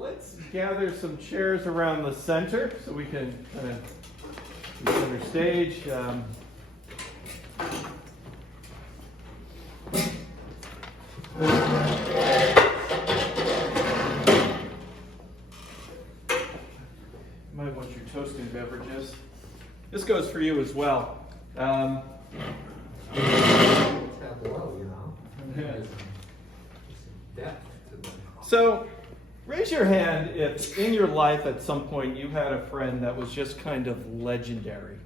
let's gather some chairs around the center so we can kind of the center stage. You might want your toasting beverages. This goes for you as well. Well, you know. Yeah. Depth to the So, raise your hand if in your life at some point you had a friend that was just kind of legendary.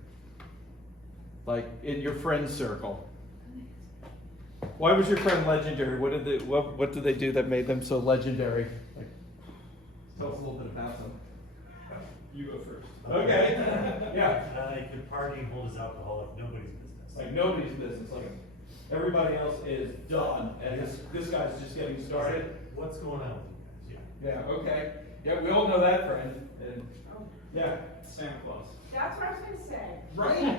Like in your friend circle. Why was your friend legendary? What did they do that made them so legendary? Like, tell us a little bit about them. You go first. Okay. Yeah. He could party and hold his alcohol like nobody's business. Like nobody's business. Like everybody else is done, and this guy's just getting started. What's going on with you guys? Yeah. Okay. Yeah, we all know that friend. And, yeah. Santa Claus. That's what I was going to say. Right?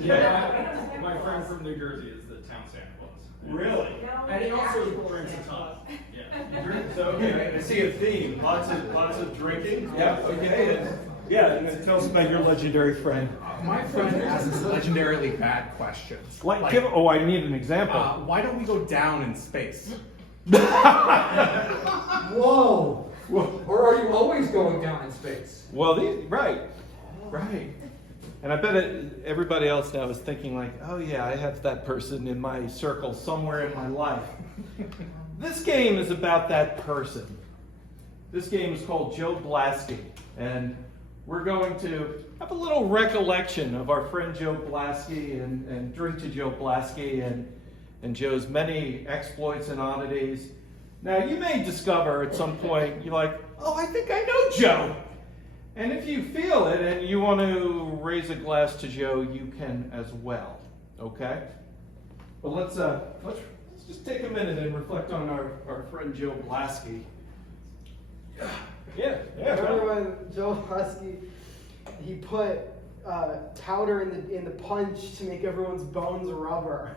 Yeah. My friend from New Jersey is the town Santa Claus. Really? No, And he the also actual drinks a Santa ton. Claus. Yeah. So, okay, I see a theme. Lots of drinking. Yeah, okay. And, yeah, and tell us about your legendary friend. My friend asks legendarily bad questions. I need an example. Why don't we go down in space? Whoa! Or are you always going down in space? Well, right. And I bet everybody else now is thinking like, oh yeah, I have that person in my circle somewhere in my life. This game is about that person. This game is called Joe Blasky. And we're going to have a little recollection of our friend Joe Blasky and drink to Joe Blasky and Joe's many exploits and oddities. Now, you may discover at some point, you're like, oh, I think I know Joe. And if you feel it and you want to raise a glass to Joe, you can as well. Okay? But let's just take a minute and reflect on our friend Joe Blasky. Yeah. Remember when Joe Blasky, he put powder in the punch to make everyone's bones rubber.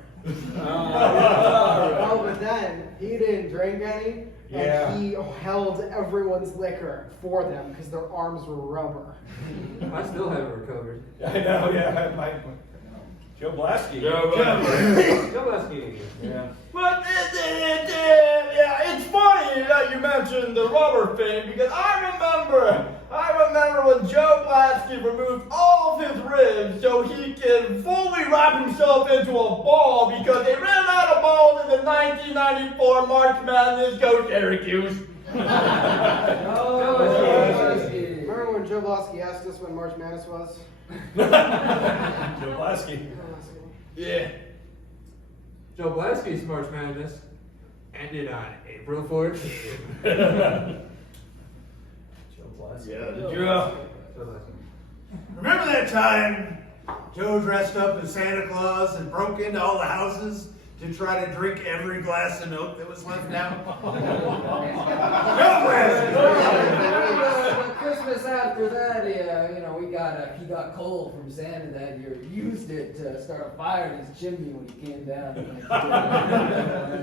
Oh, but then he didn't drink any, and he held everyone's liquor for them because their arms were rubber. I still haven't recovered. I know, yeah. Joe Blasky. Joe Blasky. Yeah. But it's funny that you mentioned the rubber thing because I remember when Joe Blasky removed all of his ribs so he can fully wrap himself into a ball because they ran out of balls in the 1994 March Madness Go Syracuse. Remember when Joe Blasky asked us when March Madness was? Joe Blasky. Yeah. Joe Blasky's March Madness ended on April 14th. Joe Blasky. Yeah, Joe Blasky. Remember that time Joe dressed up as Santa Claus and broke into all the houses to try to drink every glass of milk that was left out? Joe Blasky! The Christmas after that, he got coal from Santa that year. He used it to start a fire in his chimney when he came down.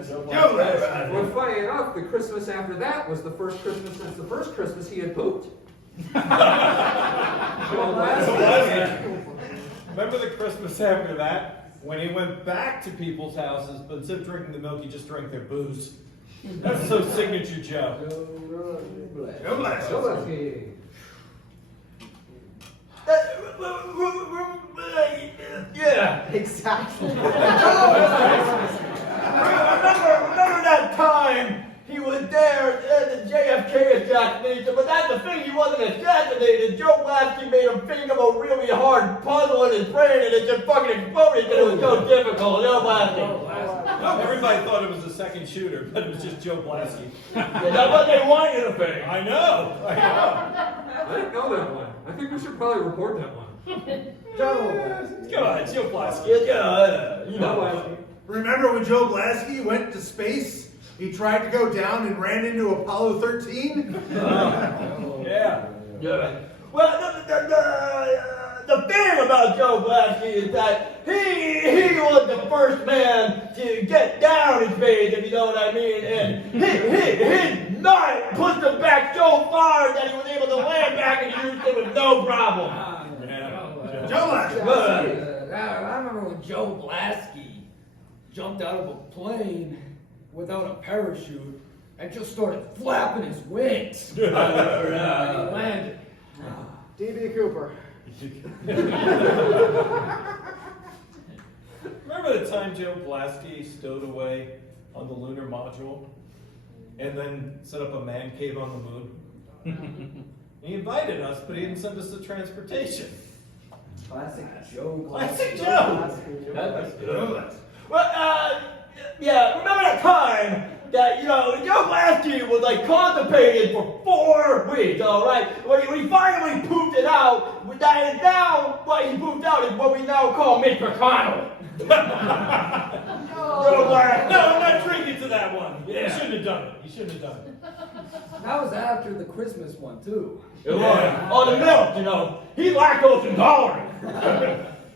Joe Blasky! Well, funny enough, the Christmas after that was the first Christmas since the first Christmas he had pooped. Joe Blasky. Remember the Christmas after that? When he went back to people's houses, but instead of drinking the milk, he just drank their booze. That's so signature Joe. Joe Blasky! Joe Blasky. Yeah. Exactly. Remember that time he was there at the JFK assassination, but that's the thing, he wasn't assassinated. Joe Blasky made him think of a really hard puzzle in his brain and it just fucking exploded because it was so difficult. Joe Blasky. No, everybody thought it was the second shooter, but it was just Joe Blasky. That's what they want you to think. I know. I didn't know that one. I think we should probably report that one. Come on, Joe Blasky. You know Blasky. Remember when Joe Blasky went to space? He tried to go down and ran into Apollo 13? Yeah. Well, the thing about Joe Blasky is that he was the first man to get down in space, if you know what I mean. And his nut pushed him back so far that he was able to land back in Houston with no problem. Joe Blasky. I remember when Joe Blasky jumped out of a plane without a parachute and just started flapping his wings. And he landed. D.B. Cooper. Remember the time Joe Blasky stowed away on the lunar module and then set up a man cave on the moon? He invited us, but he didn't send us the transportation. Classic Joe. Classic Joe! Well, yeah, remember that time that, Joe Blasky was like constipated for 4 weeks, all right? When he finally pooped it out, that is now what he pooped out is what we now call Mitch McConnell. Joe Blasky. No, I'm not drinking to that one. Yeah. He shouldn't have done it. He shouldn't have done it. That was after the Christmas one too. It was. On the milk, he's lactose intolerant.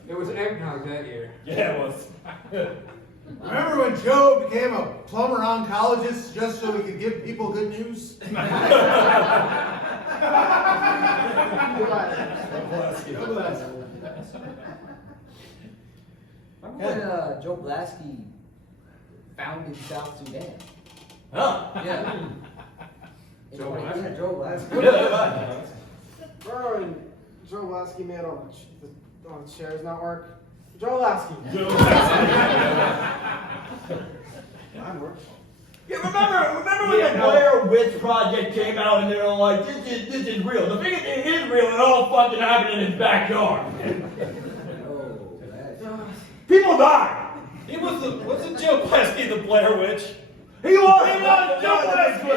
It was eggnog that year. Yeah, it was. Remember when Joe became a plumber oncologist just so he could give people good news? Remember when Joe Blasky founded South Sudan? Huh? Yeah. Joe Blasky? Yeah, Joe Blasky. Remember when Joe Blasky made all the chairs not work? Joe Blasky. Mine works. Yeah, remember when the Blair Witch Project came out and they were like, this is real. The biggest thing is real and it all fucking happened in his backyard. Oh, that. People died. He wasn't Joe Blasky the Blair Witch? He was Joe Blasky.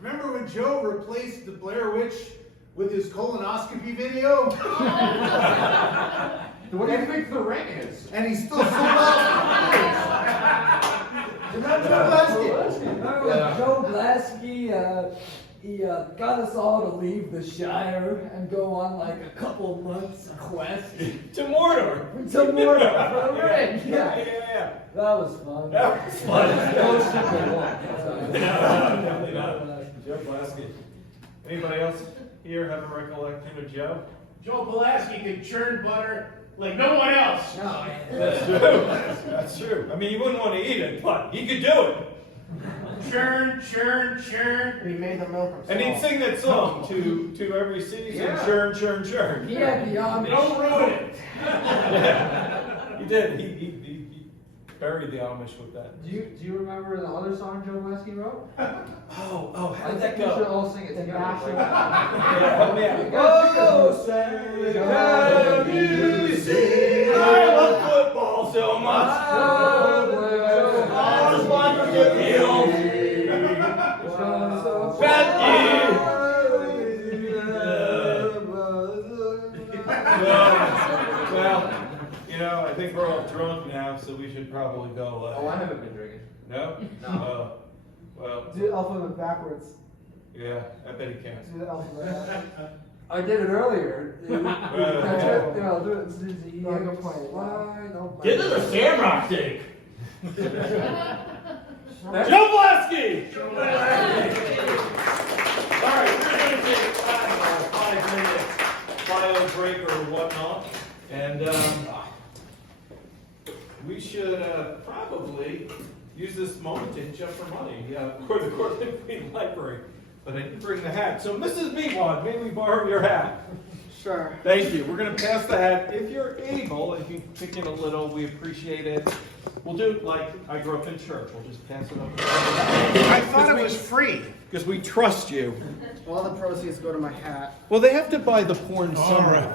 Remember when Joe replaced the Blair Witch with his colonoscopy video? What do you think the ring is? And he still sold out. Remember Joe Blasky? Remember when Joe Blasky, he got us all to leave the Shire and go on like a couple months quest To Mordor. to Mordor for the ring. Yeah. That was fun. That was fun. That was super long. Definitely not. Joe Blasky. Anybody else here have a recollection of Joe? Joe Blasky could churn butter like no one else. That's true. That's true. I mean, you wouldn't want to eat it, but he could do it. Churn, churn, churn. He made the milk And he'd sing that song to every season. Yeah. Churn, churn, churn. He had the Amish. Don't ruin it. Yeah. He did. He buried the Amish with that. Do you remember the other song Joe Blasky wrote? Oh, how I did that think we should go? all sing it together. Yeah, help me out. Oh, say, can you see? I love football so much. I just want to get healed. Well, I think we're all drunk now, so we should probably go. Oh, I haven't been drinking. No? No. Well, Do the alphabet backwards. yeah, I bet he can. Do the alphabet backwards. I did it earlier. I'll do it. No, good point. This is a shamrock steak. Joe Blasky! All right, we're going to take a 5-minute bio break or whatnot, and we should probably use this moment to hitch up for money for the Cortland Green Library. But I didn't bring the hat. So, Mrs. Meatwad, may we borrow your hat? Sure. Thank you. We're going to pass the hat. If you're able, if you pick it a little, we appreciate it. We'll do it like I grew up in church. We'll just pass it up. I thought it was free. Because we trust you. All the proceeds go to my hat. Well, they have to buy the porn somewhere.